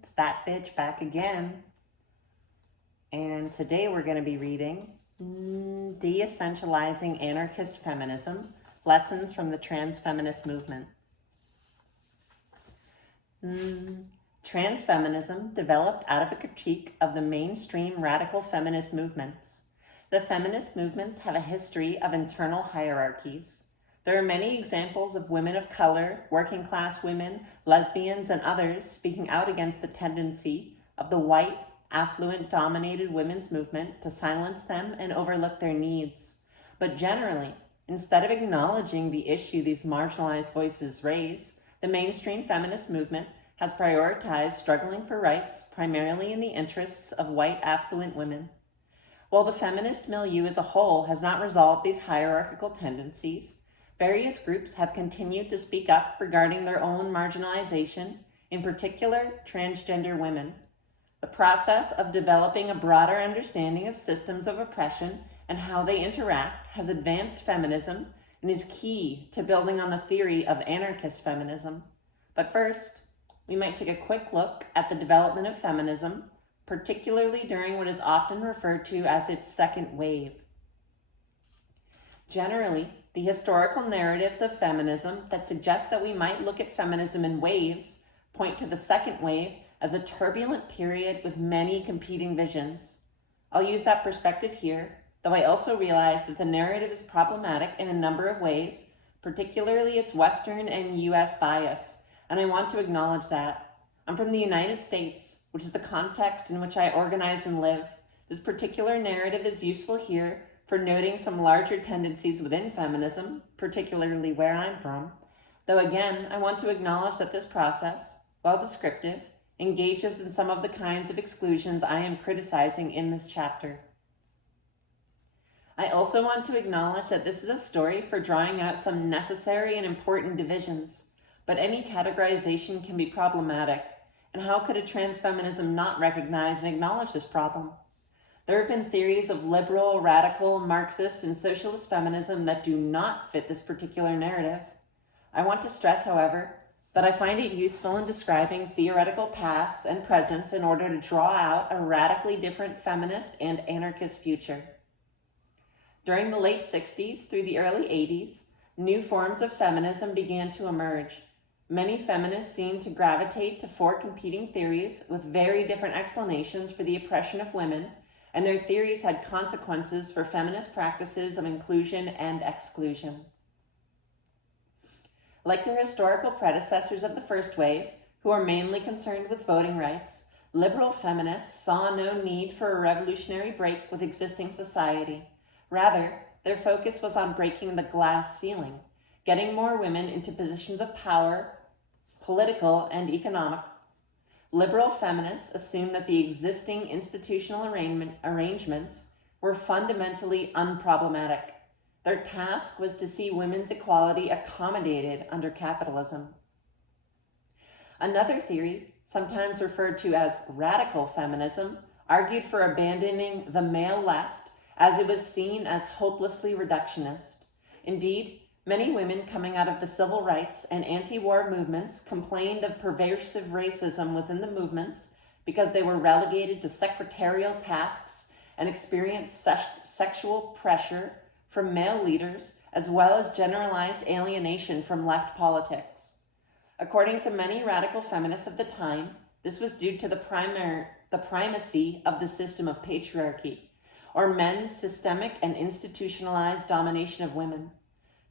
It's that bitch back again. And today we're going to be reading De-Essentializing Anarchist Feminism, Lessons from the Trans Feminist Movement. Transfeminism developed out of a critique of the mainstream radical feminist movements. The feminist movements have a history of internal hierarchies. There are many examples of women of color, working class women, lesbians, and others speaking out against the tendency of the white, affluent, dominated women's movement to silence them and overlook their needs. But generally, instead of acknowledging the issue these marginalized voices raise, the mainstream feminist movement has prioritized struggling for rights primarily in the interests of white, affluent women. While the feminist milieu as a whole has not resolved these hierarchical tendencies, various groups have continued to speak up regarding their own marginalization, in particular, transgender women. The process of developing a broader understanding of systems of oppression and how they interact has advanced feminism and is key to building on the theory of anarchist feminism. But first, we might take a quick look at the development of feminism, particularly during what is often referred to as its second wave. Generally, the historical narratives of feminism that suggest that we might look at feminism in waves point to the second wave as a turbulent period with many competing visions. I'll use that perspective here, though I also realize that the narrative is problematic in a number of ways, particularly its Western and US bias, and I want to acknowledge that. I'm from the United States, which is the context in which I organize and live. This particular narrative is useful here for noting some larger tendencies within feminism, particularly where I'm from, though again, I want to acknowledge that this process, while descriptive, engages in some of the kinds of exclusions I am criticizing in this chapter. I also want to acknowledge that this is a story for drawing out some necessary and important divisions, but any categorization can be problematic, and how could a transfeminism not recognize and acknowledge this problem? There have been theories of liberal, radical, Marxist, and socialist feminism that do not fit this particular narrative. I want to stress, however, that I find it useful in describing theoretical pasts and presents in order to draw out a radically different feminist and anarchist future. During the late 60s through the early 80s, new forms of feminism began to emerge. Many feminists seemed to gravitate to four competing theories with very different explanations for the oppression of women, and their theories had consequences for feminist practices of inclusion and exclusion. Like their historical predecessors of the first wave, who are mainly concerned with voting rights, liberal feminists saw no need for a revolutionary break with existing society. Rather, their focus was on breaking the glass ceiling, getting more women into positions of power, political and economic. Liberal feminists assumed that the existing institutional arrangements were fundamentally unproblematic. Their task was to see women's equality accommodated under capitalism. Another theory, sometimes referred to as radical feminism, argued for abandoning the male left as it was seen as hopelessly reductionist. Indeed, many women coming out of the civil rights and anti-war movements complained of pervasive racism within the movements because they were relegated to secretarial tasks and experienced sexual pressure from male leaders, as well as generalized alienation from left politics. According to many radical feminists of the time, this was due to the primacy of the system of patriarchy, or men's systemic and institutionalized domination of women.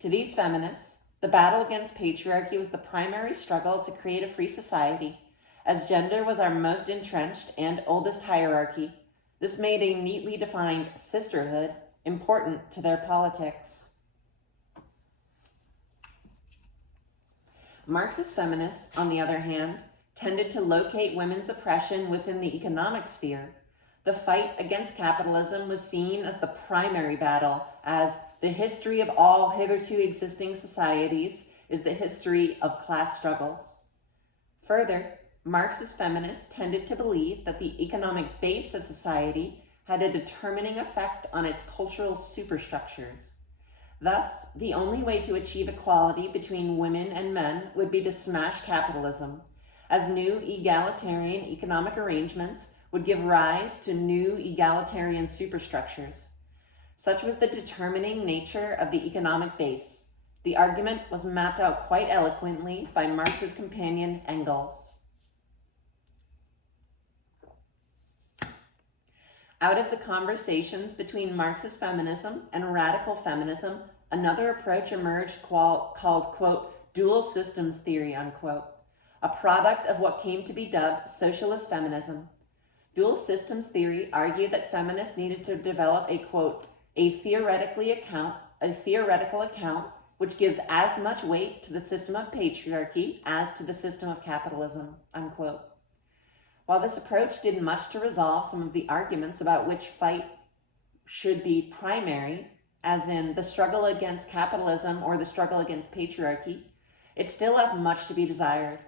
To these feminists, the battle against patriarchy was the primary struggle to create a free society. As gender was our most entrenched and oldest hierarchy, this made a neatly defined sisterhood important to their politics. Marxist feminists, on the other hand, tended to locate women's oppression within the economic sphere. The fight against capitalism was seen as the primary battle, as the history of all hitherto existing societies is the history of class struggles. Further, Marxist feminists tended to believe that the economic base of society had a determining effect on its cultural superstructures. Thus, the only way to achieve equality between women and men would be to smash capitalism, as new egalitarian economic arrangements would give rise to new egalitarian superstructures. Such was the determining nature of the economic base. The argument was mapped out quite eloquently by Marx's companion Engels. Out of the conversations between Marxist feminism and radical feminism, another approach emerged called, quote, dual systems theory, unquote, a product of what came to be dubbed socialist feminism. Dual systems theory argued that feminists needed to develop a, quote, a theoretical account which gives as much weight to the system of patriarchy as to the system of capitalism, unquote. While this approach did much to resolve some of the arguments about which fight should be primary, as in the struggle against capitalism or the struggle against patriarchy, it still left much to be desired.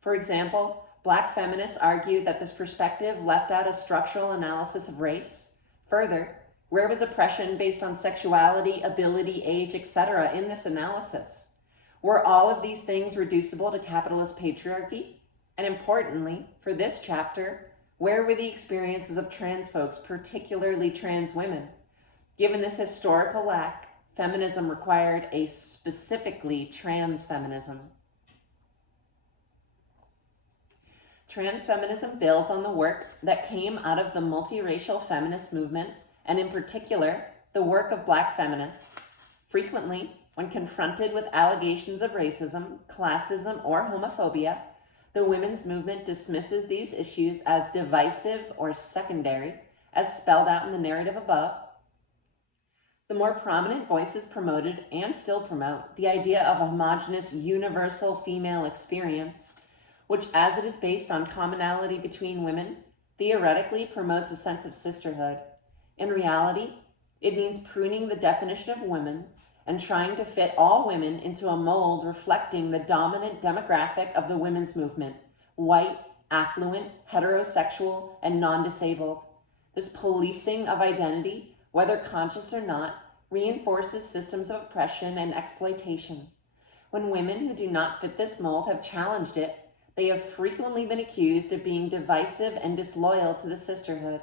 For example, Black feminists argued that this perspective left out a structural analysis of race. Further, where was oppression based on sexuality, ability, age, etc. in this analysis? Were all of these things reducible to capitalist patriarchy? And importantly, for this chapter, where were the experiences of trans folks, particularly trans women? Given this historical lack, feminism required a specifically trans feminism. Trans feminism builds on the work that came out of the multiracial feminist movement, and in particular, the work of Black feminists. Frequently, when confronted with allegations of racism, classism, or homophobia, the women's movement dismisses these issues as divisive or secondary, as spelled out in the narrative above. The more prominent voices promoted and still promote the idea of a homogeneous universal female experience, which, as it is based on commonality between women, theoretically promotes a sense of sisterhood. In reality, it means pruning the definition of women and trying to fit all women into a mold reflecting the dominant demographic of the women's movement: white, affluent, heterosexual, and non-disabled. This policing of identity, whether conscious or not, reinforces systems of oppression and exploitation. When women who do not fit this mold have challenged it, they have frequently been accused of being divisive and disloyal to the sisterhood.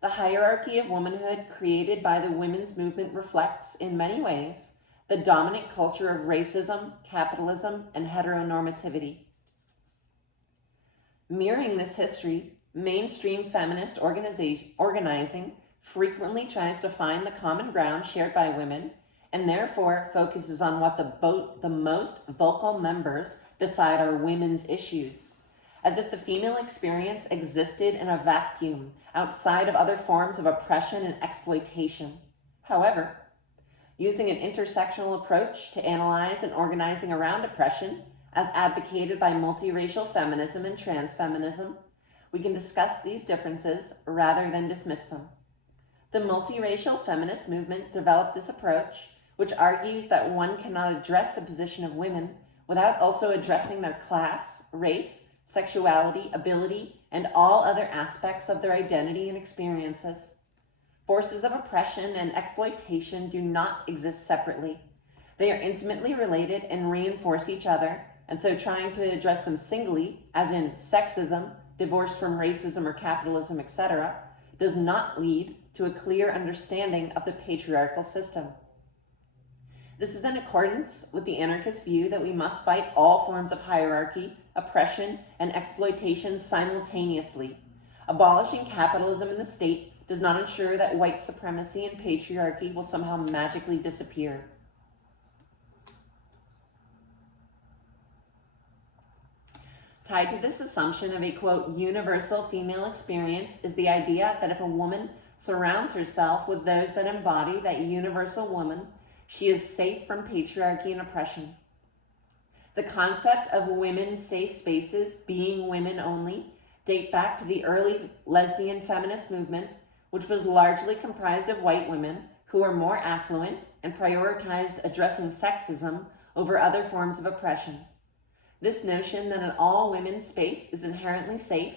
The hierarchy of womanhood created by the women's movement reflects, in many ways, the dominant culture of racism, capitalism, and heteronormativity. Mirroring this history, mainstream feminist organizing frequently tries to find the common ground shared by women, and therefore focuses on what the most vocal members decide are women's issues, as if the female experience existed in a vacuum outside of other forms of oppression and exploitation. However, using an intersectional approach to analyze and organizing around oppression, as advocated by multiracial feminism and trans feminism, we can discuss these differences rather than dismiss them. The multiracial feminist movement developed this approach, which argues that one cannot address the position of women without also addressing their class, race, sexuality, ability, and all other aspects of their identity and experiences. Forces of oppression and exploitation do not exist separately. They are intimately related and reinforce each other, and so trying to address them singly, as in sexism, divorced from racism or capitalism, etc., does not lead to a clear understanding of the patriarchal system. This is in accordance with the anarchist view that we must fight all forms of hierarchy, oppression, and exploitation simultaneously. Abolishing capitalism in the state does not ensure that white supremacy and patriarchy will somehow magically disappear. Tied to this assumption of a, quote, universal female experience is the idea that if a woman surrounds herself with those that embody that universal woman, she is safe from patriarchy and oppression. The concept of women's safe spaces being women only date back to the early lesbian feminist movement, which was largely comprised of white women who were more affluent and prioritized addressing sexism over other forms of oppression. This notion that an all-women space is inherently safe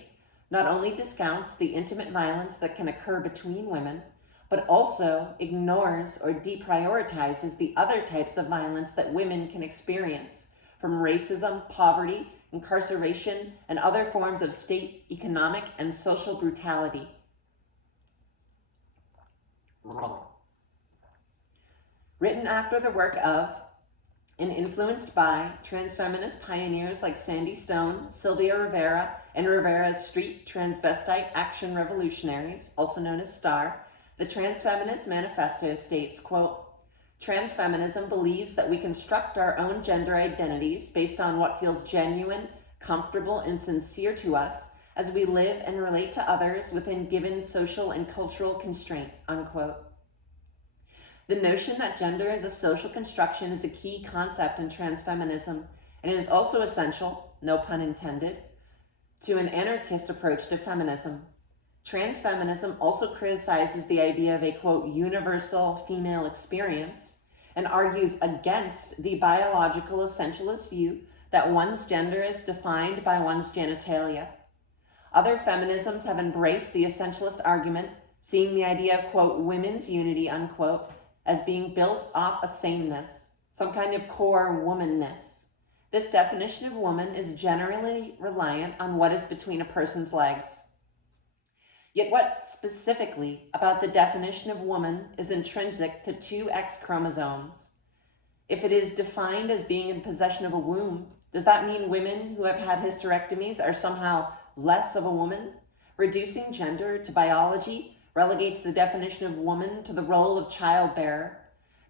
not only discounts the intimate violence that can occur between women, but also ignores or deprioritizes the other types of violence that women can experience, from racism, poverty, incarceration, and other forms of state, economic, and social brutality. Written after the work of and influenced by transfeminist pioneers like Sandy Stone, Sylvia Rivera, and Rivera's Street Transvestite Action Revolutionaries, also known as STAR, the Transfeminist Manifesto states, quote, "Transfeminism believes that we construct our own gender identities based on what feels genuine, comfortable, and sincere to us as we live and relate to others within given social and cultural constraint," unquote. The notion that gender is a social construction is a key concept in transfeminism, and it is also essential, no pun intended, to an anarchist approach to feminism. Transfeminism also criticizes the idea of a, quote, universal female experience and argues against the biological essentialist view that one's gender is defined by one's genitalia. Other feminisms have embraced the essentialist argument, seeing the idea of, quote, women's unity, unquote, as being built off a sameness, some kind of core womanness. This definition of woman is generally reliant on what is between a person's legs. Yet what specifically about the definition of woman is intrinsic to two X chromosomes? If it is defined as being in possession of a womb, does that mean women who have had hysterectomies are somehow less of a woman? Reducing gender to biology relegates the definition of woman to the role of childbearer.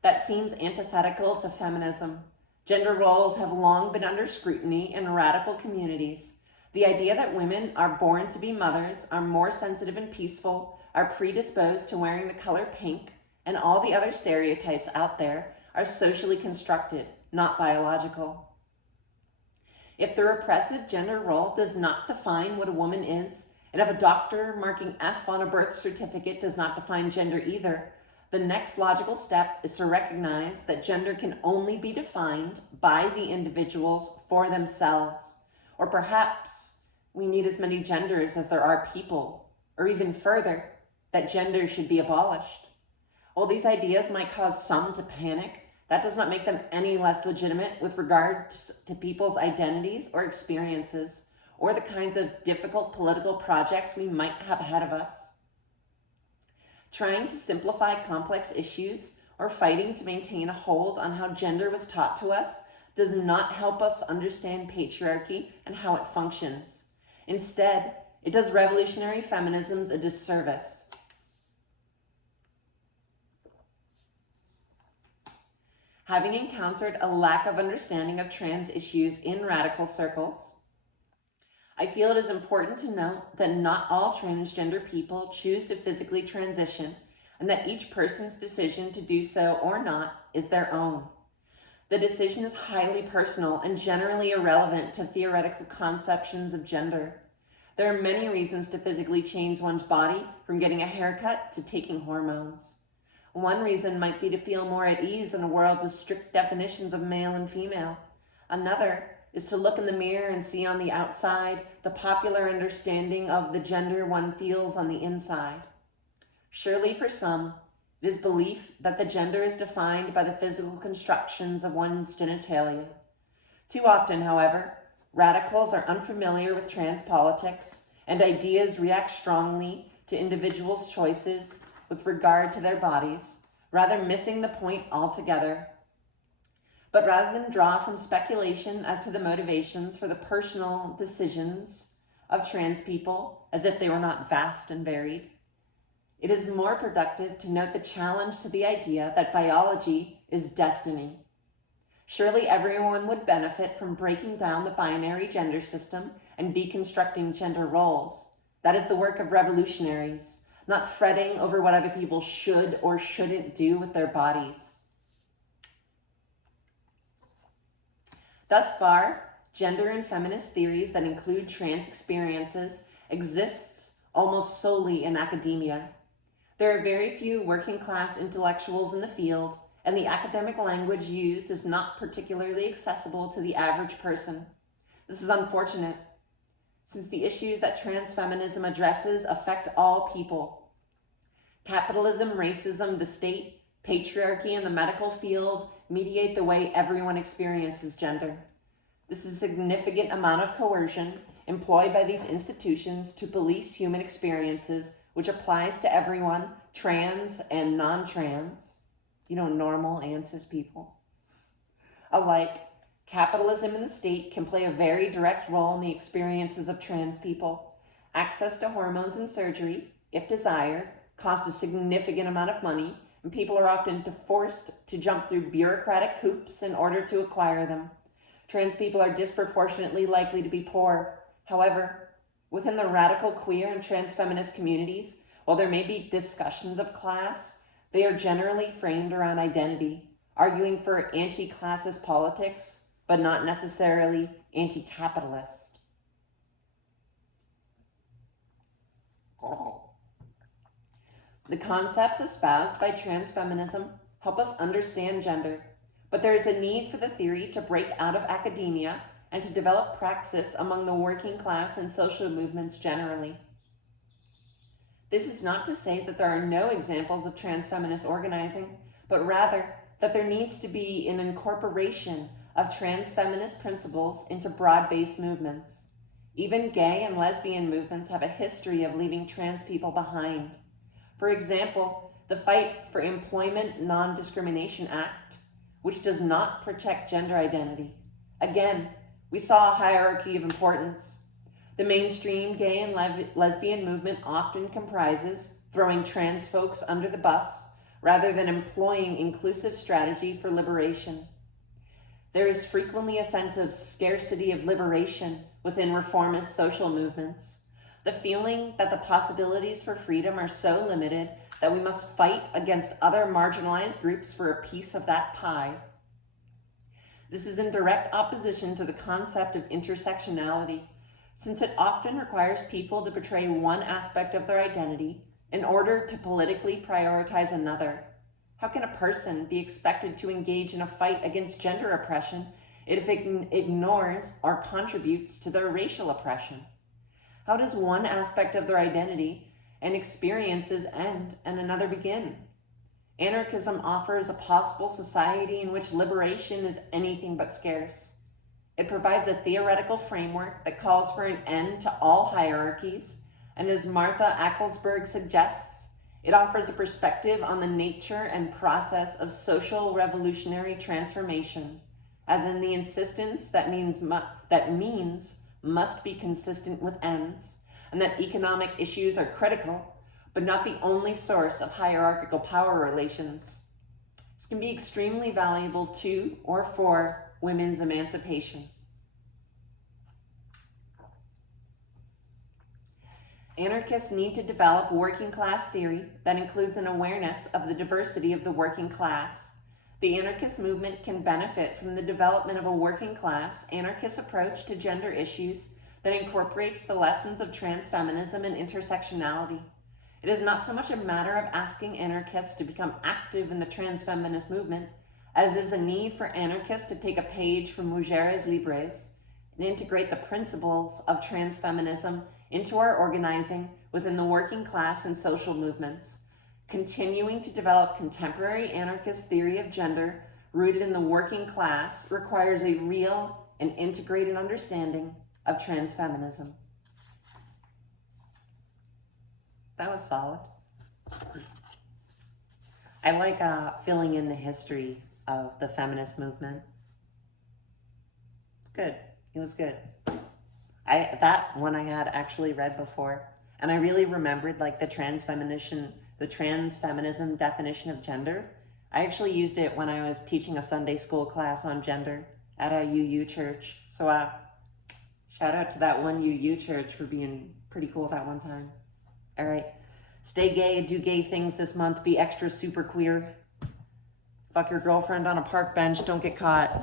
That seems antithetical to feminism. Gender roles have long been under scrutiny in radical communities. The idea that women are born to be mothers, are more sensitive and peaceful, are predisposed to wearing the color pink, and all the other stereotypes out there are socially constructed, not biological. If the repressive gender role does not define what a woman is, and if a doctor marking F on a birth certificate does not define gender either, the next logical step is to recognize that gender can only be defined by the individuals for themselves. Or perhaps we need as many genders as there are people, or even further, that gender should be abolished. While these ideas might cause some to panic, that does not make them any less legitimate with regard to people's identities or experiences, or the kinds of difficult political projects we might have ahead of us. Trying to simplify complex issues or fighting to maintain a hold on how gender was taught to us does not help us understand patriarchy and how it functions. Instead, it does revolutionary feminisms a disservice. Having encountered a lack of understanding of trans issues in radical circles, I feel it is important to note that not all transgender people choose to physically transition, and that each person's decision to do so or not is their own. The decision is highly personal and generally irrelevant to theoretical conceptions of gender. There are many reasons to physically change one's body, from getting a haircut to taking hormones. One reason might be to feel more at ease in a world with strict definitions of male and female. Another is to look in the mirror and see on the outside the popular understanding of the gender one feels on the inside. Surely for some, it is belief that the gender is defined by the physical constructions of one's genitalia. Too often, however, radicals are unfamiliar with trans politics, and ideas react strongly to individuals' choices with regard to their bodies, rather missing the point altogether. But rather than draw from speculation as to the motivations for the personal decisions of trans people, as if they were not vast and varied, it is more productive to note the challenge to the idea that biology is destiny. Surely everyone would benefit from breaking down the binary gender system and deconstructing gender roles. That is the work of revolutionaries, not fretting over what other people should or shouldn't do with their bodies. Thus far, gender and feminist theories that include trans experiences exist almost solely in academia. There are very few working class intellectuals in the field, and the academic language used is not particularly accessible to the average person. This is unfortunate, since the issues that transfeminism addresses affect all people. Capitalism, racism, the state, patriarchy, and the medical field mediate the way everyone experiences gender. This is a significant amount of coercion employed by these institutions to police human experiences, which applies to everyone, trans and non-trans, normal and cis people. Alike, capitalism in the state can play a very direct role in the experiences of trans people. Access to hormones and surgery, if desired, cost a significant amount of money, and people are often forced to jump through bureaucratic hoops in order to acquire them. Trans people are disproportionately likely to be poor. However, within the radical queer and trans feminist communities, while there may be discussions of class, they are generally framed around identity, arguing for anti-classist politics, but not necessarily anti-capitalist. The concepts espoused by transfeminism help us understand gender, but there is a need for the theory to break out of academia and to develop praxis among the working class and social movements generally. This is not to say that there are no examples of transfeminist organizing, but rather that there needs to be an incorporation of transfeminist principles into broad-based movements. Even gay and lesbian movements have a history of leaving trans people behind. For example, the Fight for Employment Non-Discrimination Act, which does not protect gender identity. Again, we saw a hierarchy of importance. The mainstream gay and lesbian movement often comprises throwing trans folks under the bus rather than employing inclusive strategy for liberation. There is frequently a sense of scarcity of liberation within reformist social movements. The feeling that the possibilities for freedom are so limited that we must fight against other marginalized groups for a piece of that pie. This is in direct opposition to the concept of intersectionality, since it often requires people to portray one aspect of their identity in order to politically prioritize another. How can a person be expected to engage in a fight against gender oppression if it ignores or contributes to their racial oppression? How does one aspect of their identity and experiences end and another begin? Anarchism offers a possible society in which liberation is anything but scarce. It provides a theoretical framework that calls for an end to all hierarchies, and as Martha Acklesberg suggests, it offers a perspective on the nature and process of social revolutionary transformation, as in the insistence that means must be consistent with ends, and that economic issues are critical, but not the only source of hierarchical power relations. This can be extremely valuable to or for women's emancipation. Anarchists need to develop working class theory that includes an awareness of the diversity of the working class. The anarchist movement can benefit from the development of a working class anarchist approach to gender issues that incorporates the lessons of transfeminism and intersectionality. It is not so much a matter of asking anarchists to become active in the transfeminist movement as is a need for anarchists to take a page from Mujeres Libres and integrate the principles of transfeminism into our organizing within the working class and social movements. Continuing to develop contemporary anarchist theory of gender rooted in the working class requires a real and integrated understanding of transfeminism. That was solid. I like filling in the history of the feminist movement. It's good. It was good. That one I had actually read before, and I really remembered like the transfeminism definition of gender. I actually used it when I was teaching a Sunday school class on gender at a UU church. So shout out to that one UU church for being pretty cool that one time. All right, stay gay, do gay things this month, be extra super queer. Fuck your girlfriend on a park bench, don't get caught.